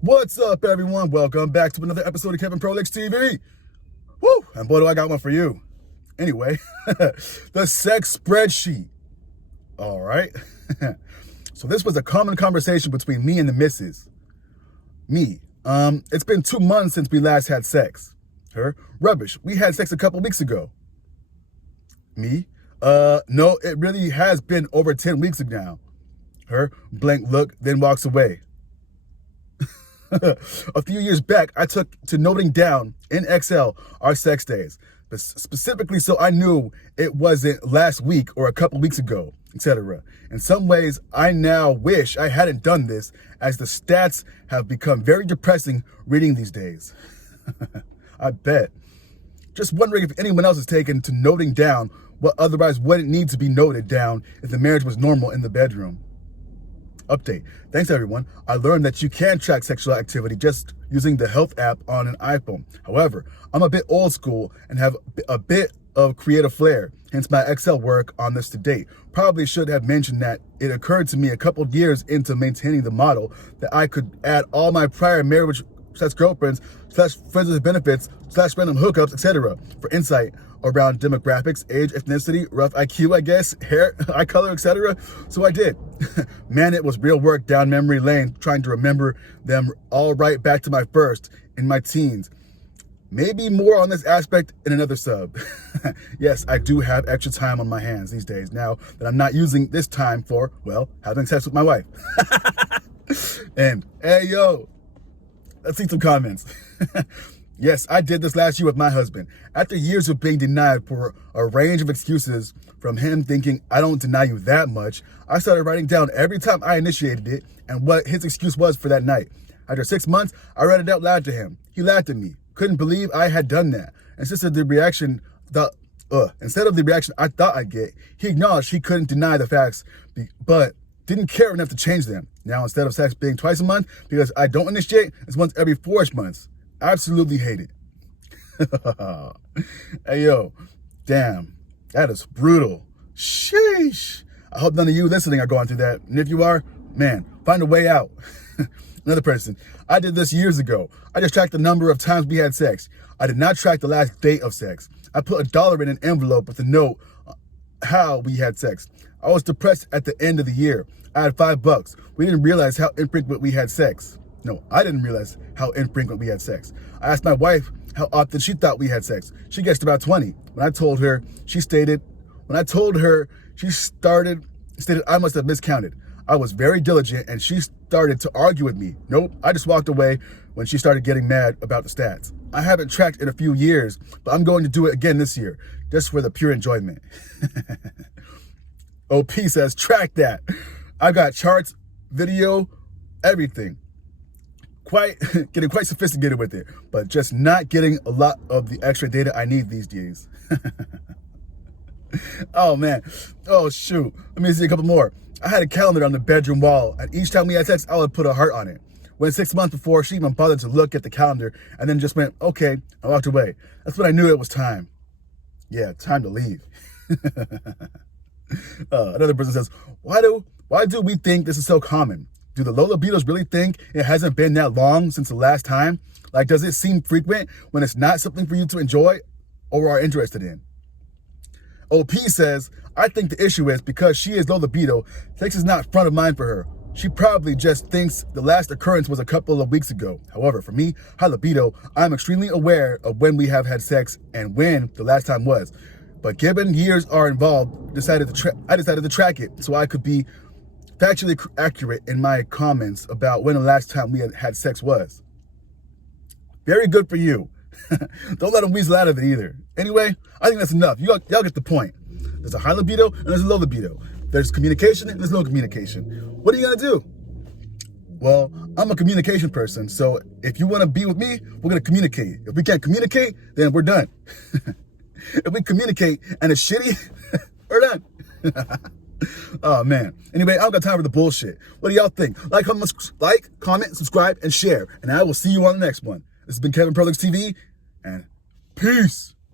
What's up, everyone? Welcome back to another episode of Kevin Prolix TV. Woo! And boy, do I got one for you. Anyway, the sex spreadsheet. All right. So this was a common conversation between me and the missus. Me. It's been 2 months since we last had sex. Her. Rubbish. We had sex a couple weeks ago. Me. No, it really has been over 10 weeks now. Her. Blank look, then walks away. A few years back, I took to noting down in Excel our sex days, but specifically so I knew it wasn't last week or a couple weeks ago, etc. In some ways, I now wish I hadn't done this, as the stats have become very depressing reading these days. I bet. Just wondering if anyone else has taken to noting down what otherwise wouldn't need to be noted down if the marriage was normal in the bedroom. Update. Thanks, everyone. I learned that you can track sexual activity just using the health app on an iPhone. However, I'm a bit old school and have a bit of creative flair, hence my Excel work on this to date. Probably should have mentioned that it occurred to me a couple of years into maintaining the model that I could add all my prior marriage / girlfriends / friends with benefits / random hookups, etc. for insight around demographics, age, ethnicity, rough IQ, I guess, hair, eye color, etc. So I did. Man, it was real work down memory lane trying to remember them all right back to my first in my teens. Maybe more on this aspect in another sub. Yes, I do have extra time on my hands these days now that I'm not using this time for, well, having sex with my wife. And, hey, yo, let's see some comments. Yes, I did this last year with my husband. After years of being denied for a range of excuses, from him thinking, I don't deny you that much, I started writing down every time I initiated it and what his excuse was for that night. After 6 months, I read it out loud to him. He laughed at me. Couldn't believe I had done that. Instead of the reaction I thought I'd get, he acknowledged he couldn't deny the facts, but didn't care enough to change them. Now, instead of sex being twice a month, because I don't initiate, it's once every 4-ish months. Absolutely hate it. Hey, yo, damn, that is brutal. Sheesh. I hope none of you listening are going through that. And if you are, man, find a way out. Another person. I did this years ago. I just tracked the number of times we had sex. I did not track the last date of sex. I put $1 in an envelope with a note how we had sex. I was depressed at the end of the year. I had $5. We didn't realize how infrequent we had sex. No, I didn't realize how infrequent we had sex. I asked my wife how often she thought we had sex. She guessed about 20. When I told her, she stated I must have miscounted. I was very diligent and she started to argue with me. Nope, I just walked away when she started getting mad about the stats. I haven't tracked in a few years, but I'm going to do it again this year, just for the pure enjoyment. OP says, track that. I got charts, video, everything. Getting quite sophisticated with it, but just not getting a lot of the extra data I need these days. Oh, man. Oh, shoot. Let me see a couple more. I had a calendar on the bedroom wall, and each time we had sex, I would put a heart on it. Went 6 months before she even bothered to look at the calendar, and then just went, okay, I walked away. That's when I knew it was time. Yeah, time to leave. Another person says, why do we think this is so common? Do the low libidos really think it hasn't been that long since the last time? Like, does it seem frequent when it's not something for you to enjoy or are interested in? OP says, I think the issue is because she is low libido, sex is not front of mind for her. She probably just thinks the last occurrence was a couple of weeks ago. However, for me, high libido, I'm extremely aware of when we have had sex and when the last time was. But given years are involved, I decided to track it so I could be factually accurate in my comments about when the last time we had sex was. Very good for you. Don't let them weasel out of it either. Anyway, I think that's enough. Y'all get the point. There's a high libido and there's a low libido. There's communication and there's no communication. What are you gonna do? Well, I'm a communication person, so if you wanna be with me, we're gonna communicate. If we can't communicate, then we're done. If we communicate and it's shitty, we're done. Oh, man. Anyway, I don't got time for the bullshit. What do y'all think? Like, comment, subscribe, and share. And I will see you on the next one. This has been Kevin Prolix TV, and peace.